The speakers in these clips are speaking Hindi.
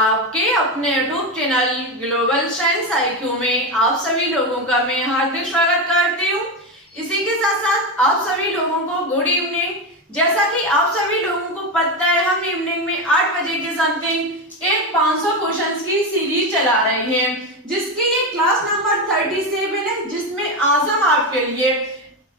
आपके अपने YouTube channel global science IQ में आप सभी लोगों का मैं हार्दिक स्वागत करती हूँ। इसी के साथ साथ आप सभी लोगों को गुड इवनिंग। जैसा कि आप सभी लोगों को पता है, हम इवनिंग में 8 बजे के समथिंग एक 500 क्वेश्चंस की सीरीज चला रहे हैं, जिसकी ये क्लास नंबर 37 है, जिसमें आज हम आपके लिए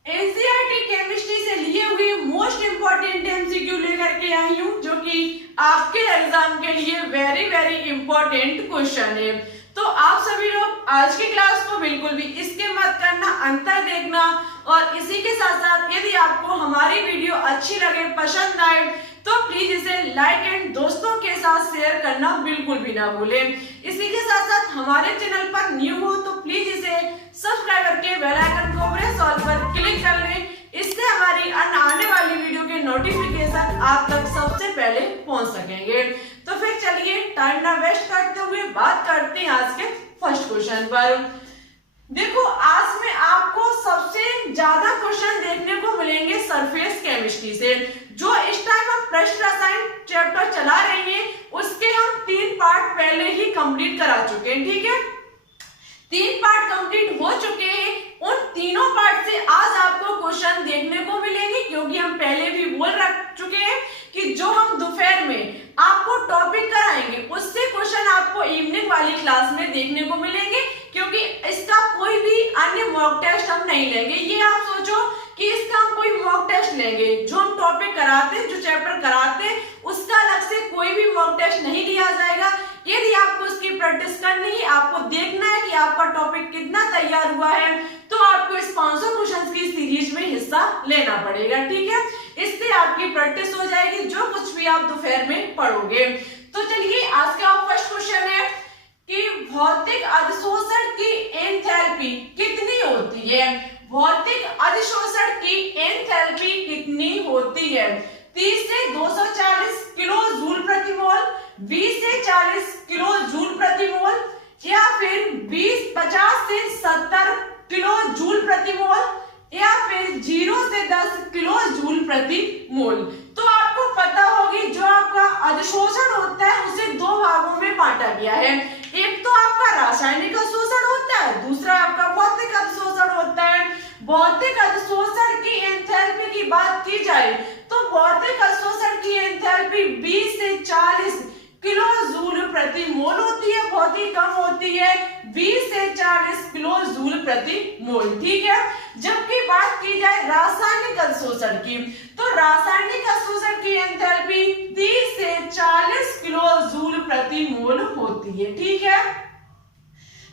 NCERT केमिस्ट्री से लिए हुए मोस्ट इंपोर्टेंट MCQ लेकर के आई हूँ, जो कि आपके एग्जाम के लिए वेरी वेरी इंपॉर्टेंट क्वेश्चन है। तो आप सभी लोग आज की क्लास को बिल्कुल भी स्किप मत करना, अंत तक देखना। और इसी के साथ साथ यदि आपको हमारी वीडियो अच्छी लगे, पसंद आए, तो प्लीज इसे लाइक एंड दोस्तों के साथ शेयर करना बिल्कुल भी ना भूलें। इसी के साथ साथ हमारे चैनल पर न्यू हो तो प्लीज इसे सब्सक्राइब करके बेल आइकन को प्रेस ऑल पर क्लिक कर लें। इससे हमारी आने वाली वीडियो के नोटिफिकेशन आप तक सबसे पहले पहुंच सकेंगे। तो फिर चलिए टाइम ना वेस्ट करते हुए बात करते हैं आज के फर्स्ट क्वेश्चन पर। देखो, आज में आपको सबसे ज्यादा क्वेश्चन देखने को मिलेंगे सरफेस केमिस्ट्री से। जो इस टाइम हम प्रश्न रसायन चैप्टर चला रहे हैं, उसके हम 3 पार्ट पहले ही कंप्लीट करा चुके हैं। ठीक है, 3 पार्ट कंप्लीट हो चुके हैं। उन तीनों पार्ट से आज आपको क्वेश्चन देखने को मिलेंगे, क्योंकि हम पहले भी बोल रख चुके हैं कि जो हम दोपहर में आपको टॉपिक कराएंगे, उससे क्वेश्चन आपको इवनिंग वाली क्लास में देखने को मिलेंगे, क्योंकि इसका कोई भी अन्य मॉक टेस्ट हम नहीं लेंगे। ये आप सोचो कि इसका हम कोई मॉक टेस्ट लेंगे, जो हम टॉपिक कराते हैं, जो चैप्टर कराते हैं, उसका अलग से कोई भी मॉक टेस्ट नहीं लिया जाएगा। यदि आपको इसकी प्रैक्टिस करनी है, आपको देखना है कि आपका टॉपिक कितना तैयार हुआ है, तो आपको इस 500 क्वेश्चन की सीरीज में हिस्सा लेना पड़ेगा। ठीक है, इससे आपकी प्रैक्टिस हो जाएगी, जो कुछ भी आप दोपहर में पढ़ोगे। तो चलिए, आज का फर्स्ट क्वेश्चन है कि भौतिक अधिशोषण की एंथैल्पी कितनी होती है। भौतिक अधिशोषण की एंथैल्पी कितनी होती है? 30 से 240 किलो जूल प्रति मोल, 20 से 40 किलो जूल प्रति मोल, या फिर 50 से 70 किलो जूल प्रति मोल, या फिर 0 से 10 किलो जूल प्रति मोल। तो आपको पता होगी, जो आपका अधिशोषण होता है उसे 2 भागों में बांटा गया है। एक तो आपका रासायनिक अधिशोषण होता है, दूसरा आपका भौतिक अधिशोषण होता है। भौतिक अधिशोषण की एंथैल्पी की बात की जाए तो भौतिक अधिशोषण की एंथैल्पी 20 से 40 किलो जूल प्रति मोल होती है, बहुत ही कम होती है, 20 से 40 किलो जूल प्रति मोल। ठीक है, जबकि बात की जाए रासायनिक अधिशोषण की, तो रासायनिक अधिशोषण की एंथैल्पी 30 से 40 किलो जूल प्रति मोल होती है। ठीक है,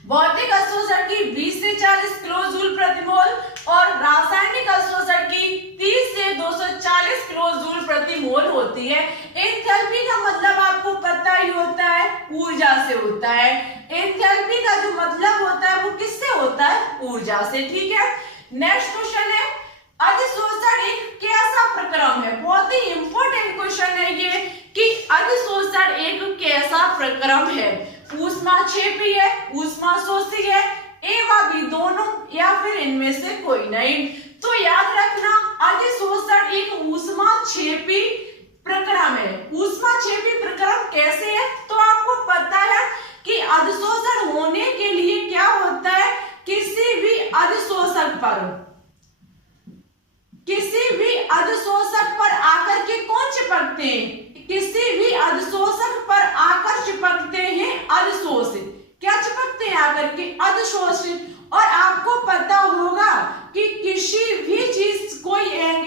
भौतिक अधिशोषण की 20 से 40 किलो जूल प्रति मोल और रासायनिक अधिशोषण की 30 से 240 किलो जूल प्रति मोल होती है। एंथैल्पी का मतलब आपको पता ही होता है, ऊर्जा से होता है। एंथैल्पी का जो मतलब होता है वो किससे होता है? ऊर्जा से। ठीक है, नेक्स्ट क्वेश्चन है, अधिशोषण एक कैसा प्रक्रम है? बहुत ही इंपॉर्टेंट क्वेश्चन है ये कि अधिशोषण एक कैसा प्रक्रम है। ऊष्माक्षेपी है, ऊष्माशोषी है, एवं भी दोनों, या फिर इनमें से कोई नहीं। तो याद रखना, अधिशोषण एक ऊष्माक्षेपी प्रक्रम है। ऊष्माक्षेपी प्रक्रम कैसे है? तो आपको पता है कि अधिशोषण होने के लिए क्या होता है, किसी भी अधिशोषक पर आकर के कौन चिपकते हैं? किसी भी अधिशोषक पर आकर चिपकते हैं अधिशोषित। क्या चिपकते हैं? आकर के अधिशोषित। और आपको पता होगा कि किसी भी चीज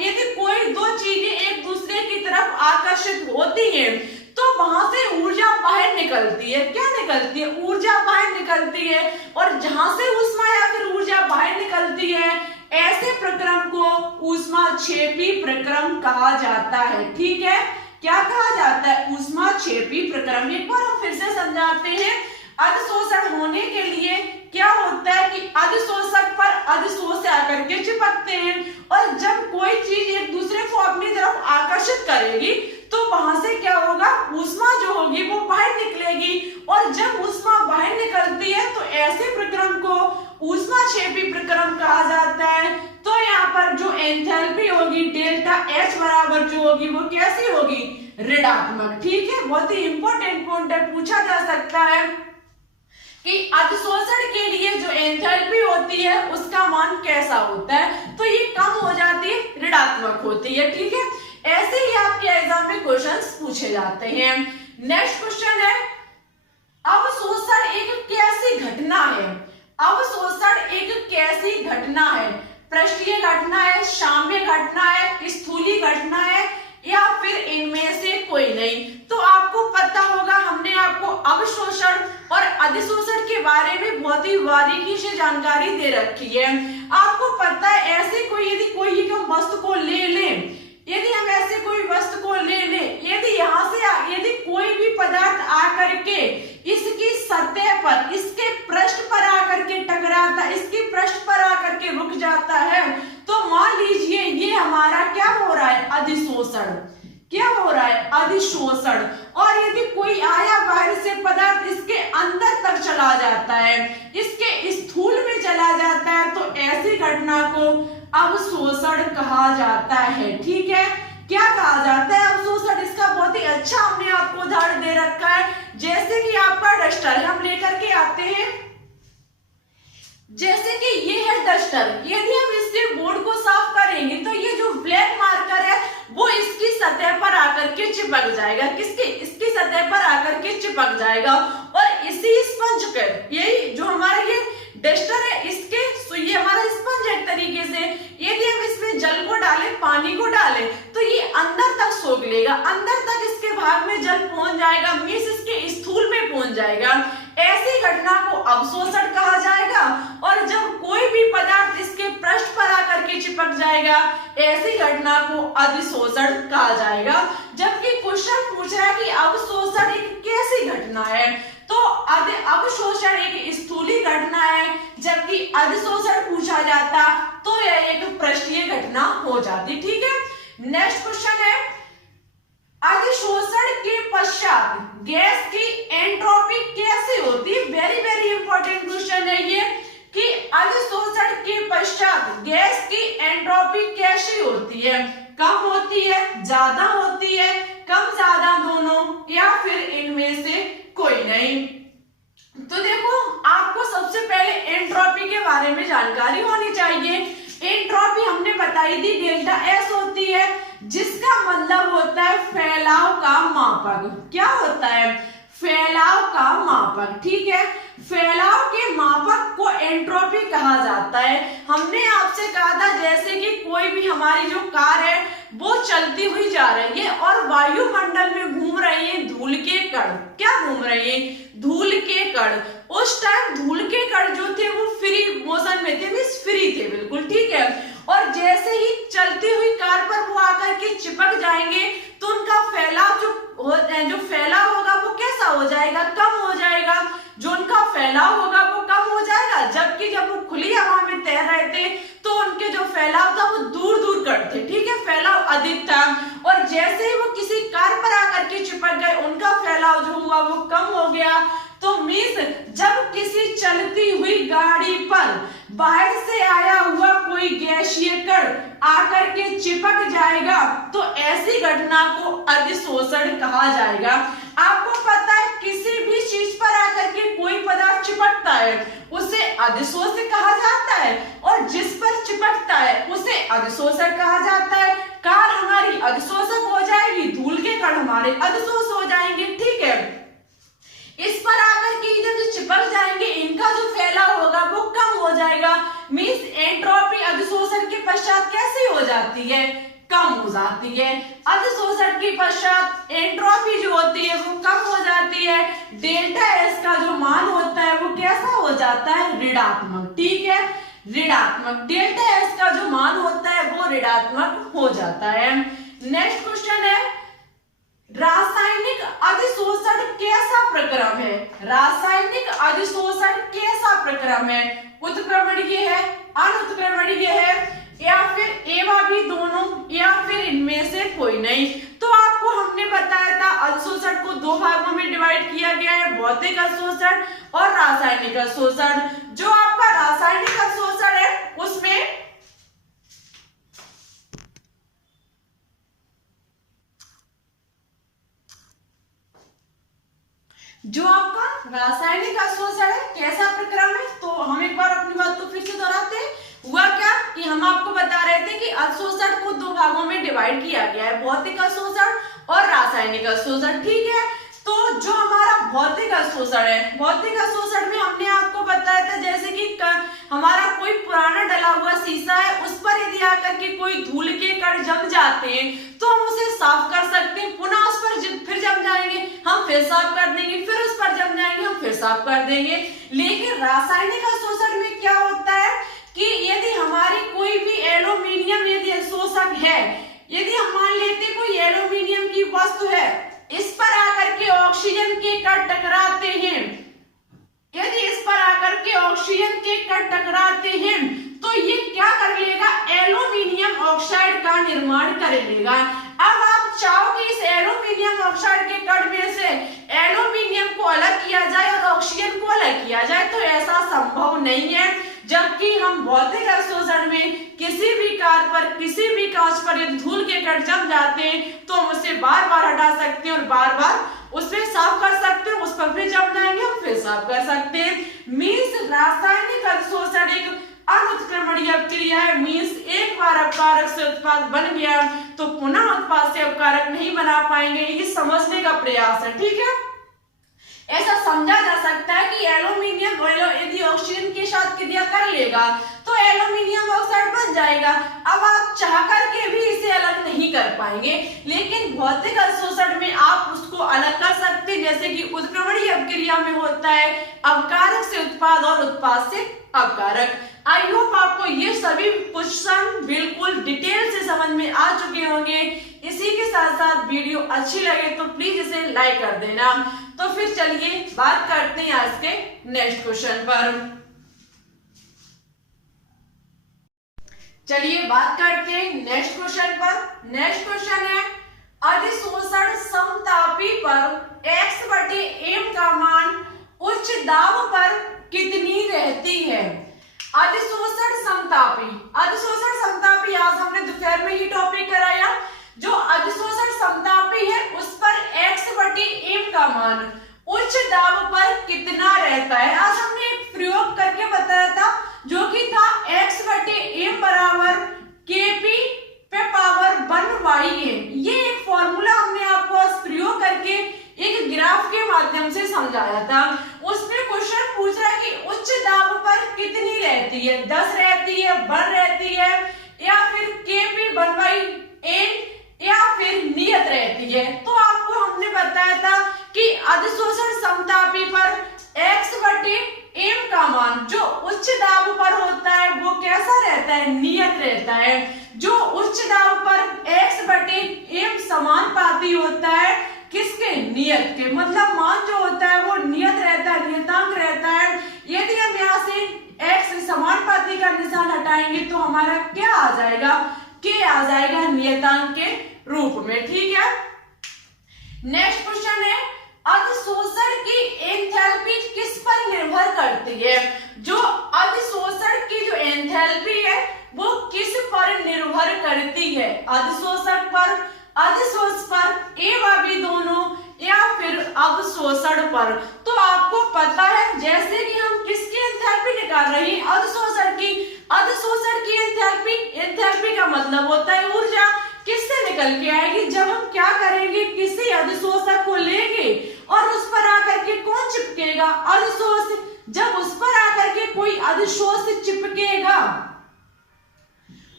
यदि कोई 2 चीजें एक दूसरे की तरफ आकर्षित होती हैं, तो वहां से ऊर्जा बाहर निकलती है। क्या निकलती है? ऊर्जा बाहर निकलती है। और जहां से ऊष्मा या फिर ऊर्जा बाहर निकलती है, ऐसे प्रक्रम को ऊष्माक्षेपी प्रक्रम कहा जाता है। ठीक है, क्या कहा जाता है? ऊष्माक्षेपी प्रक्रम। एक बार हम फिर से समझाते हैं, अधिशोषण होने के लिए क्या होता है कि अधिशोषक पर अधिशोष आकर के चिपकते हैं, और जब कोई चीज एक दूसरे को अपनी तरफ आकर्षित करेगी, तो वहां से क्या होगा, ऊष्मा जो होगी वो बाहर निकलेगी। और जब ऊष्मा बाहर निकलती है, तो ऐसे प्रक्रम को ऊष्माक्षेपी प्रक्रम कहा जाता है। तो यहाँ पर जो एंथैल्पी होगी, डेल्टा H बराबर जो होगी वो कैसी होगी? ऋणात्मक। ठीक है, बहुत ही इंपॉर्टेंट पॉइंट है, पूछा जा कि अधिशोषण के लिए जो एंथैल्पी होती है उसका मान कैसा होता है, तो ये कम हो जाती है, ऋणात्मक होती है। ठीक है, ऐसे ही आपके एग्जाम में क्वेश्चंस पूछे जाते हैं। नेक्स्ट क्वेश्चन है, अवशोषण एक कैसी घटना है? अवशोषण एक कैसी घटना है? पृष्ठीय घटना है, शाम्य घटना है, स्थूली घटना है, या फिर इनमें से कोई नहीं? तो आपको पता होगा, हमने आपको अवशोषण और अधिशोषण के बारे में बहुत ही बारीकी से जानकारी दे रखी है। आपको पता है, ऐसे कोई यदि कोई हम वस्तु को ले लें, यदि हम ऐसे कोई वस्तु को ले लें, यदि यहाँ से यदि कोई भी पदार्थ आकर के इसकी सतह पर, इसके पृष्ठ पर आकर के टकराता, इसकी पृष्ठ पर आकर के रुक जाता है, तो मान लीजिए ये हमारा क्या हो रहा है? अधिशोषण। क्या हो रहा है? अधिशोषण। और यदि कोई आया बाहर से पदार्थ इसके अंदर तक चला जाता है, इसके स्थूल में चला जाता है, तो ऐसी घटना को अवशोषण कहा जाता है। ठीक है, क्या कहा जाता है? अवशोषण। इसका बहुत ही अच्छा हमने आपको उदाहरण दे रखा है। जैसे कि आपका डस्टर हम लेकर के आते हैं, जैसे कि ये है डस्टर, यदि हम इससे बोर्ड को साफ करेंगे तो ये जो ब्लैक मार्कर है वो इसकी सतह पर आकर के चिपक जाएगा। किसकी? इसकी सतह पर आकर के चिपक जाएगा। और इसी स्पंज पर, यही जो हमारा ये डस्टर है, इसके ये हमारा स्पंज एक तरीके से, यदि हम इसमें जल को डालें, पानी को डालें, तो ये अंदर तक सोख लेगा, अंदर तक इसके भाग में जल पहुंच जाएगा, मींस इसके स्थूल में पहुंच जाएगा। ऐसी घटना को अवशोषण कहा जाएगा। और जब कोई भी पदार्थ इसके पृष्ठ पर आकर के चिपक जाएगा, ऐसी घटना को अधिशोषण कहा जाएगा। जबकि क्वेश्चन पूछ रहा है कि अवशोषण एक कैसी घटना है, तो अवशोषण एक स्थूली घटना है, जबकि अधिशोषण पूछा जाता तो यह एक पृष्ठीय घटना हो जाती। ठीक है, नेक्स्ट क्वेश्चन है, अधिशोषण के पश्चात गैस की एंट्रोपी कैसे होती है? वेरी वेरी इंपॉर्टेंट क्वेश्चन है ये, कि अधिशोषण के पश्चात गैस की एंट्रोपी कैसी होती है? कम होती है, ज्यादा होती है, कम ज्यादा दोनों, या फिर इनमें से कोई नहीं? तो देखो, आपको सबसे पहले एंट्रोपी के बारे में जानकारी होनी चाहिए। एंट्रोपी हमने बताई थी डेल्टा एस होती है, जिसका मतलब होता है फैलाव का मापक। क्या होता है? फैलाव का मापक। ठीक है, फैलाव के मापक को एंट्रोपी कहा जाता है। हमने आपसे कहा था, जैसे कि कोई भी हमारी जो कार है वो चलती हुई जा रही है और वायुमंडल में घूम रही है धूल के कण। क्या घूम रही है? धूल के कण। उस टाइम धूल के कण जो थे वो फ्री मोशन में थे, मींस फ्री थे बिल्कुल। ठीक है, और जैसे ही चलती हुई कार पर वो आकर के चिपक जाएंगे, तो उनका फैलाव जो फैलाव होगा वो कैसा हो जाएगा? कम हो जाएगा। जो उनका फैलाव होगा वो कम हो जाएगा। जबकि जब वो खुली हवा में तैर रहे थे तो उनके जो फैलाव था वो दूर दूर कण थे। ठीक है, फैलाव अधिक था। और जैसे ही वो किसी कार पर आकर के चिपक गए, उनका फैलाव जो हुआ वो कम हो गया। तो मींस जब किसी चलती हुई गाड़ी पर बाहर से आया हुआ कोई गैसीय कण आकर के चिपक जाएगा, तो ऐसी घटना को अधिशोषण कहा जाएगा। आपको पता है, किसी भी चीज पर आकर के कोई पदार्थ चिपकता है उसे अधिशोषक कहा जाता है, और जिस पर चिपकता है उसे अधिशोषक कहा जाता है। कार हमारी अधिशोषक हो जाएगी, धूल के कण हमारे अधिशोष हो जाएंगे। ठीक है, इस पर आकर के जब चिपक जाएंगे, इनका जो फैलाव होगा वो कम हो जाएगा। मींस एंट्रोपी अधिशोषण के पश्चात कैसी हो जाती है? कम हो जाती है। अधिशोषण के पश्चात एंट्रोपी जो होती है वो कम हो जाती है। डेल्टा एस का जो मान होता है वो कैसा हो जाता है? ऋणात्मक। ठीक है, ऋणात्मक। डेल्टा एस का जो मान होता है वो ऋणात्मक हो जाता है। नेक्स्ट क्वेश्चन है, रासायनिक अधिशोषण कैसा प्रक्रम है? रासायनिक अधिशोषण कैसा प्रक्रम है? उत्क्रमणीय है, अनुत्क्रमणीय है, या फिर एवं भी दोनों, या फिर इनमें से कोई नहीं? तो आपको हमने बताया था, अधिशोषण को दो भागों में डिवाइड किया गया है, भौतिक अधिशोषण और रासायनिक अधिशोषण। जो आपका रासायनिक अधिशोषण है उसमें जो आपका रासायनिक अवशोषण है कैसा प्रक्रम है, तो हम एक बार अपनी बात को फिर से दोहराते हैं। हुआ क्या कि हम आपको बता रहे थे कि अवशोषण को दो भागों में डिवाइड किया गया है, भौतिक अवशोषण और रासायनिक अवशोषण। ठीक है, तो जो हमारा भौतिक अवशोषण है, भौतिक अवशोषण में हमने आपको बताया था जैसे कि हमारा कोई पुराना डला हुआ शीशा है, उस पर यदि आकर के कोई धूल के कण जम जाते हैं तो हम उसे साफ कर सकते हैं, पुनः उस पर फिर जम जाएंगे हम फिर साफ कर देंगे, फिर उस पर जम जाएंगे हम फिर साफ कर देंगे। लेकिन रासायनिक अवशोषण में क्या होता है कि यदि हमारी कोई भी एल्यूमिनियम यदि अवशोषक है, यदि हम मान लेते कोई एल्यूमिनियम की वस्तु है, इस पर आकर के ऑक्सीजन के कण टकराते हैं, यदि इस पर आकर के ऑक्सीजन के कण टकराते हैं तो ये क्या कर लेगा, एल्यूमिनियम ऑक्साइड का निर्माण कर लेगा। अब आप चाहो कि इस एल्यूमिनियम ऑक्साइड के कण में से एल्यूमिनियम को अलग किया जाए और ऑक्सीजन को अलग किया जाए, तो ऐसा संभव नहीं है। जबकि हम भौतिक अवशोषण में किसी भी कार पर, किसी भी कांच पर यदि धूल के कण जम जाते हैं तो हम उसे बार बार हटा सकते हैं और बार बार उसमें साफ कर सकते हैं, उस पर फिर जम जाएंगे हम फिर साफ कर सकते हैं। मीन्स रासायनिक अवशोषण एक अनुत्क्रमणीय क्रिया है। मीन्स एक बार अपकारक से उत्पाद बन गया तो पुनः उत्पाद से अपकारक नहीं बना पाएंगे, ये समझने का प्रयास है। ठीक है, ऐसा समझा जा सकता है कि एल्यूमिनियम यदि ऑक्सीजन के साथ क्रिया कर लेगा तो एल्यूमिनियम ऑक्साइड बन जाएगा। अब आप चाह करके भी इसे अलग नहीं कर पाएंगे, लेकिन भौतिक अवशोषण में आप उसको अलग कर सकते हैं, जैसे कि उत्क्रमणीय अपक्रिया में होता है अपकारक से उत्पाद और उत्पाद से अपकारक। आई होप आपको ये सभी क्वेश्चन बिल्कुल डिटेल से समझ में आ चुके होंगे। इसी के साथ साथ वीडियो अच्छी लगे तो प्लीज इसे लाइक कर देना। तो फिर चलिए बात करते हैं आज के नेक्स्ट क्वेश्चन पर। चलिए बात करते हैं नेक्स्ट क्वेश्चन पर। नेक्स्ट क्वेश्चन है अधिशोषण समतापी पर x/m का मान उच्च दाब पर कितनी रहती है। अधिशोषण समतापी, अधिशोषण समतापी आज हमने दोपहर में ही टॉपिक कराया। जो अधिशोषण समतापी है उस पर x/m का मान उच्च दाब पर कितना रहता है, आज हमने एक प्रयोग करके बताया था जो कि था x/m बराबर kp पे पावर 1/n। ये एक फॉर्मूला हमने आपको आज प्रयोग करके एक ग्राफ के माध्यम से समझाया था। उसमें क्वेश्चन पूछ रहा है कि उच्च दाब पर कितनी रहती है, 10 रहती है, 1 रहती है, या फिर kp 1/n, या फिर नियत रहती है। तो आपको हमने बताया था कि अधिशोषण समतापी पर x/m का मान जो उच्च दाब पर होता है वो कैसा रहता है, नियत रहता है। जो उच्च दाब पर x/m समानुपाती होता है किसके, नियत के, मतलब मान जो होता है वो नियत रहता है, नियतांक रहता है। यदि हम यहाँ से x समानुपाती का निशान हटाएंगे तो हमारा क्या आ जाएगा, k आ जाएगा नियतांक के रूप में। ठीक है, नेक्स्ट क्वेश्चन है अधिशोषण की एंथैल्पी किस पर निर्भर करती है। जो अधिशोषण की जो एंथैल्पी है वो किस पर निर्भर करती है, अधिशोषक पर, अधिशोष पर, ए व बी दोनों, या फिर अवशोषण पर। तो आपको पता है जैसे कि हम किसकी एंथैल्पी निकाल रहे हैं, अधिशोषण की। अधिशोषण की एंथैल्पी, एंथैल्पी का मतलब होता है ऊर्जा, किससे निकल के आएगी, जब हम क्या करेंगे, किसी अधिशोषक को लेंगे और उस पर आकर के कौन चिपकेगा, अधिशोष। जब उस पर आकर के कोई अधिशोष चिपकेगा,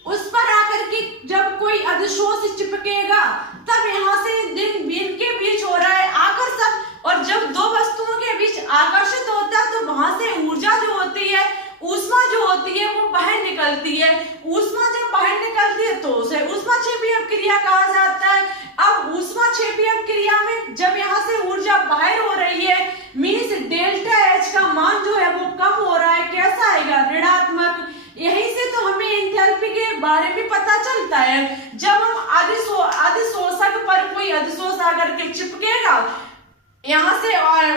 उस पर आकर के जब कोई अधिशोष चिपकेगा तब यहाँ से इनके बीच हो रहा है आकर्षण, और जब दो वस्तुओं के बीच आकर्षित होता है तो वहां से ऊर्जा जो होती है, ऊष्मा जो होती है वो बाहर निकलती है। ऊष्मा जब बाहर निकलती है तो उसे ऊष्माक्षेपी अपक्रिया कहा जाता है। अब ऊष्माक्षेपी अपक्रिया में जब यहाँ से ऊर्जा बाहर हो रही है, मीन्स डेल्टा H का मान जो है वो कम हो रहा है, कैसा आएगा, ऋणात्मक। यहीं से तो हमें एंथैल्पी के बारे में पता चलता है। जब हम अधिशोषक पर कोई अधिशोष आकर के चिपकेगा, यहाँ से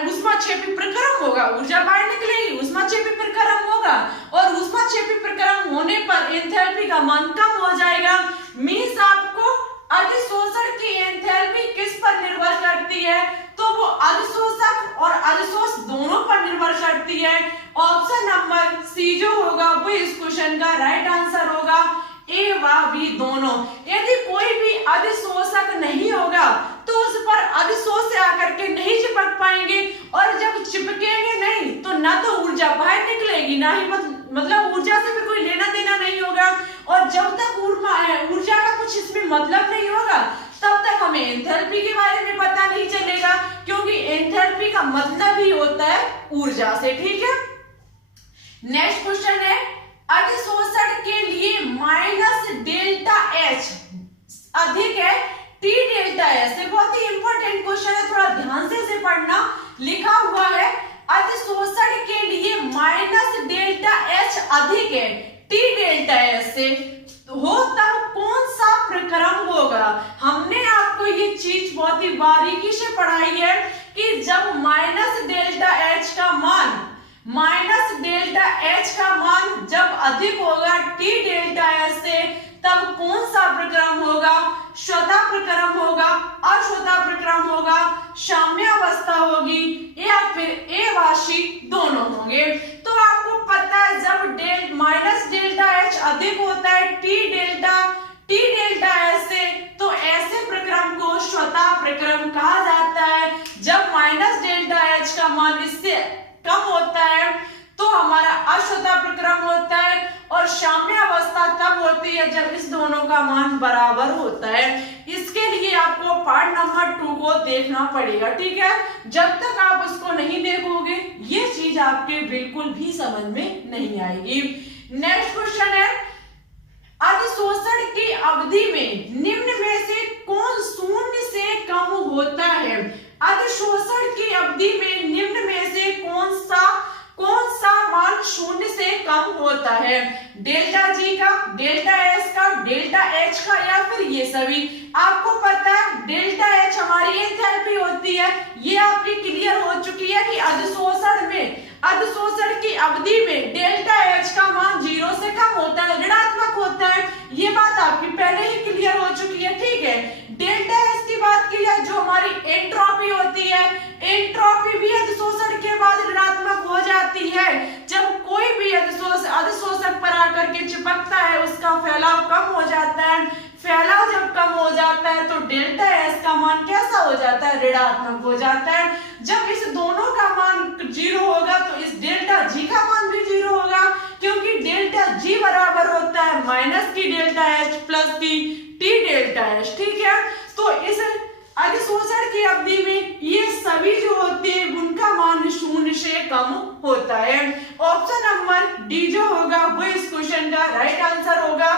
ऊष्माक्षेपी प्रक्रम होगा, ऊर्जा बाहर निकलेगी, ऊष्माक्षेपी प्रक्रम होगा, और ऊष्माक्षेपी प्रक्रम होने पर एंथैल्पी का मान कम हो जाएगा। मीन्स आपको अधिशोषण की एंथैल्पी किस पर निर्भर करती है, तो वो अधिशोषक और है। ऑप्शन नंबर सी जो होगा वो इस क्वेश्चन का राइट आंसर होगा, ए व बी दोनों। यदि कोई भी अधिशोषक नहीं होगा तो उस पर अधिशोष से आकर के नहीं चिपक पाएंगे, और जब चिपकेंगे नहीं तो ना तो ऊर्जा बाहर निकलेगी, ना ही मतलब ऊर्जा से भी कोई लेना देना नहीं होगा, और जब तक ऊर्जा का कुछ इसमें मतलब नहीं होगा तब तक हमें एंथैल्पी के बारे में पता नहीं चलेगा, क्योंकि एंथैल्पी का मतलब ही होता है ऊर्जा से। ठीक है, नेक्स्ट क्वेश्चन है, अधिशोषण के लिए माइनस डेल्टा एच अधिक है टी डेल्टा एच। बहुत ही इंपॉर्टेंट क्वेश्चन है, थोड़ा ध्यान से इसे पढ़ना। लिखा हुआ है अधिशोषण के लिए माइनस डेल्टा एच अधिक है टी डेल्टा एच से, हो तब कौन सा प्रक्रम होगा। हमने आपको ये चीज बहुत ही बारीकी से पढ़ाई है कि जब माइनस डेल्टा एच का मान जब अधिक होगा टी डेल्टा एच से, तब कौन सा प्रक्रम होगा, स्वतः प्रक्रम होगा, अस्वतः प्रक्रम होगा, साम्यावस्था होगी, या फिर ए वाशी दोनों होंगे। तो आपको पता है जब माइनस डेल्टा एच अधिक होता है टी डेल्टा एच से, तो ऐसे प्रक्रम को स्वतः प्रक्रम कहा जाता है। जब माइनस डेल्टा एच का मान इससे कम होता है तो हमारा अस्वतः प्रक्रम होता है, और साम्यावस्था तब होती है जब इस दोनों का मान बराबर होता है। इसके लिए आपको पार्ट नंबर 2 को देखना पड़ेगा। ठीक है, जब तक आप उसको नहीं देखोगे ये चीज आपके बिल्कुल भी समझ में नहीं आएगी। नेक्स्ट क्वेश्चन है, अधिशोषण की अवधि में निम्न में से कौन शून्य से कम होता है। अधिशोषण की अवधि में निम्न में से कौन सा मान शून्य से कम होता है, डेल्टा जी का, डेल्टा एस का, डेल्टा एच का, या फिर ये सभी। आपको पता है डेल्टा एच हमारी एंथैल्पी होती है, ये आपकी क्लियर हो चुकी है कि अधिशोषण की अवधि में डेल्टा एच का मान 0 से कम होता है, ऋणात्मक होता है, ये बात आपकी पहले ही क्लियर हो चुकी है। ठीक है, डेल्टा एच की बात की जाए जो हमारी एंट्रोपी होती है, एंट्रोपी भी अधिशोषण के बाद ऋणात्मक हो जाती है। जब कोई भी अधिशोषक पर आकर के चिपकता है उसका फैलाव कम हो जाता है, फैलाव जब कम हो जाता है तो डेल्टा एस का मान कैसा हो जाता है, ऋणात्मक हो जाता है। जब इस दोनों का मान 0 होगा तो इस डेल्टा जी का मान भी 0 होगा, क्योंकि डेल्टा जी बराबर होता है माइनस की डेल्टा एच प्लस की टी डेल्टा एच। ठीक है, तो इस अधिशोषण की अवधि में ये सभी जो होते हैं उनका मान 0 से कम होता है। ऑप्शन नंबर डी जो होगा वो इस क्वेश्चन का राइट आंसर होगा।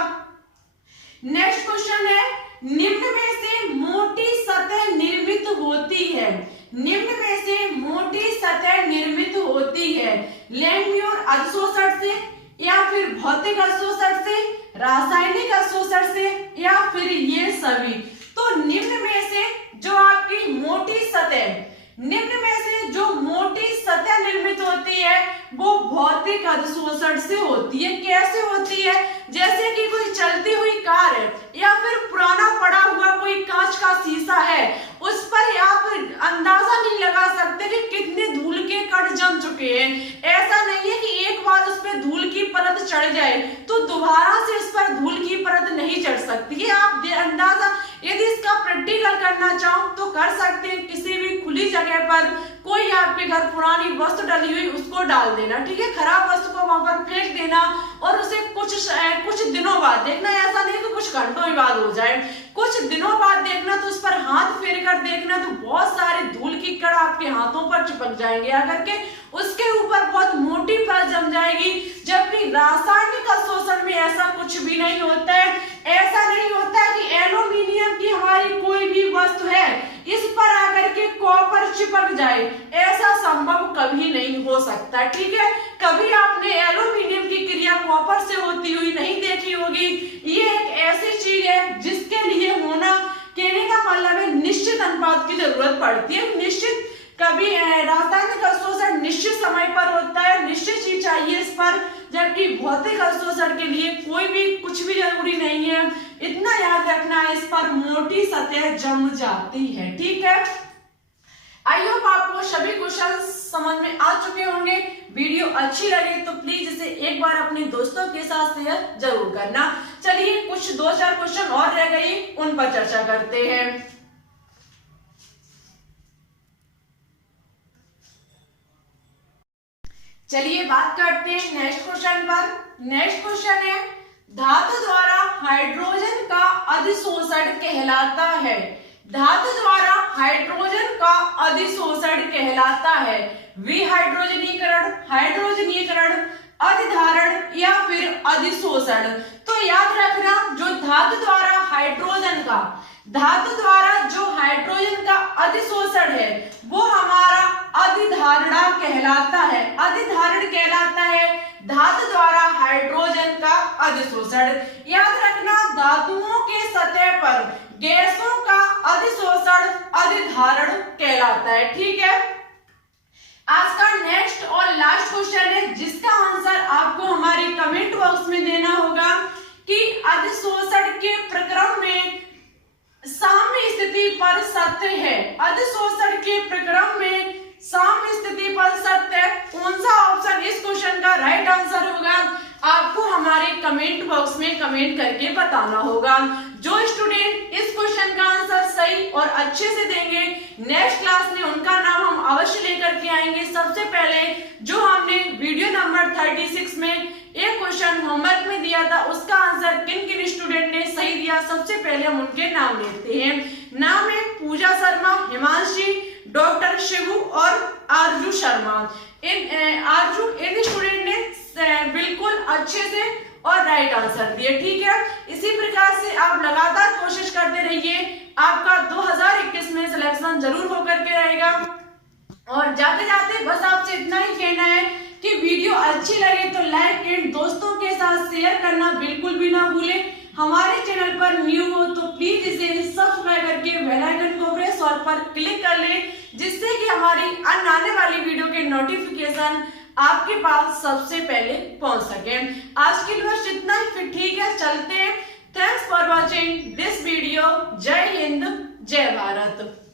नेक्स्ट क्वेश्चन है, निम्न में से मोटी सतह निर्मित होती है, निम्न में से मोटी सतह निर्मित होती है लैंगम्यूर अधिशोषण से, या फिर भौतिक अधिशोषण से, रासायनिक अधिशोषण से, या फिर ये सभी। तो निम्न में से जो आपकी मोटी सतह, निम्न में से जो मोटी सतह निर्मित होती है वो भौतिक अधिशोषण से होती है। कैसे होती है, जैसे कि कोई चलती हुई कार है या फिर पुराना पड़ा हुआ कोई कांच का शीशा है, उस पर आप अंदाजा नहीं लगा सकते कि कितने धूल के कण जम चुके हैं। ऐसा नहीं है कि एक बार उस पर धूल की परत चढ़ जाए तो दोबारा से इस पर धूल की परत नहीं चढ़ सकती है। आप अंदाजा यदि इसका प्रैक्टिकल करना चाहो तो कर सकते हैं, किसी भी खुली जगह पर कोई आपके घर पुरानी वस्तु डली हुई उसको डाल देना, ठीक है, खराब वस्तु को वहां पर फेंक देना और उसे कुछ दिनों बाद देखना, ऐसा नहीं कि कुछ घंटों ही बाद हो जाए, कुछ दिनों बाद देखना, तो उस पर हाथ फेर कर देखना तो बहुत सारे धूल की कण आपके हाथों पर चिपक जाएंगे आकर के, उसके ऊपर बहुत मोटी परत जम जाएगी। जबकि रासायनिक अवशोषण में ऐसा कुछ भी नहीं होता है। ऐसा नहीं होता है कि एल्यूमिनियम की हमारी कोई भी वस्तु है इस पर आकर के कॉपर चिपक जाए, ऐसा संभव कभी नहीं हो सकता, ठीक है। कभी आपने एल्यूमिनियम की क्रिया कॉपर से होती हुई नहीं देखी होगी। ये एक ऐसी चीज है जिसके लिए होना, कहने का मतलब है निश्चित अनुपात की जरूरत पड़ती है। निश्चित कभी रासायनिक अवशोषण निश्चित समय पर होता है, निश्चित चीज चाहिए इस पर, जबकि भौतिक अवशोषण के लिए कोई भी कुछ भी जरूरी नहीं है। इतना याद रखना है, इस पर मोटी सतह जम जाती है, ठीक है। आई होप आपको सभी क्वेश्चन समझ में आ चुके होंगे। वीडियो अच्छी लगे तो प्लीज इसे एक बार अपने दोस्तों के साथ शेयर जरूर करना। चलिए कुछ 2-4 क्वेश्चन और रह गए, उन पर चर्चा करते हैं। चलिए बात करते हैं नेक्स्ट क्वेश्चन पर। नेक्स्ट क्वेश्चन है, धातु द्वारा हाइड्रोजन का अधिशोषण कहलाता है। धातु द्वारा हाइड्रोजन का अधिशोषण कहलाता है। विहाइड्रोजनीकरण, हाइड्रोजनीकरण, अधिधारण या फिर अधिशोषण। तो याद रखना, जो धातु द्वारा हाइड्रोजन का, धातु द्वारा जो हाइड्रोजन का अधिशोषण है वो हमारा अधिधारणा कहलाता है। अधिधारण कहलाता है धातु द्वारा हाइड्रोजन का अधिशोषण। याद रखना, धातुओं के सतह पर गैसों का अधिशोषण अधिधारण कहलाता है। ठीक है, आज का नेक्स्ट और लास्ट क्वेश्चन है जिसका आंसर आपको हमारी कमेंट बॉक्स में देना होगा कि अधिशोषण के प्रक्रम में साम्य स्थिति पर सत्य है। अधिशोषण के प्रक्रम में साम्य स्थिति पर सत्य, कौन सा ऑप्शन इस क्वेश्चन का राइट आंसर होगा आपको हमारे कमेंट बॉक्स में कमेंट करके बताना होगा। जो स्टूडेंट इस क्वेश्चन का आंसर सही और अच्छे से देंगे, नेक्स्ट क्लास में उनका नाम हम अवश्य लेकर के आएंगे। सबसे पहले जो हमने वीडियो नंबर 36 में एक क्वेश्चन होमवर्क में दिया था उसका आंसर किन किन स्टूडेंट ने सही दिया, सबसे पहले हम उनके नाम लेते हैं। नाम है पूजा शर्मा, हिमांशी, डॉक्टर शिवू और आरजू शर्मा। इन स्टूडेंट ने बिल्कुल अच्छे से और राइट आंसर दिए। ठीक है, इसी प्रकार से आप लगातार कोशिश करते रहिए, आपका 2021 में सिलेक्शन जरूर होकर के रहेगा। और जाते जाते बस आपसे इतना ही कहना है कि वीडियो अच्छी लगे तो लाइक एंड दोस्तों के साथ शेयर करना बिल्कुल भी ना भूलें। हमारे चैनल पर न्यू हो तो प्लीज इसे सब्सक्राइब करके बेल आइकन को प्रेस और पर क्लिक कर ले, जिससे कि हमारी आने वाली वीडियो के नोटिफिकेशन आपके पास सबसे पहले पहुंच सके। आज के लिए बस इतना ही, फिर ठीक है चलते हैं। Thanks for watching this video. जय हिंद, जय भारत।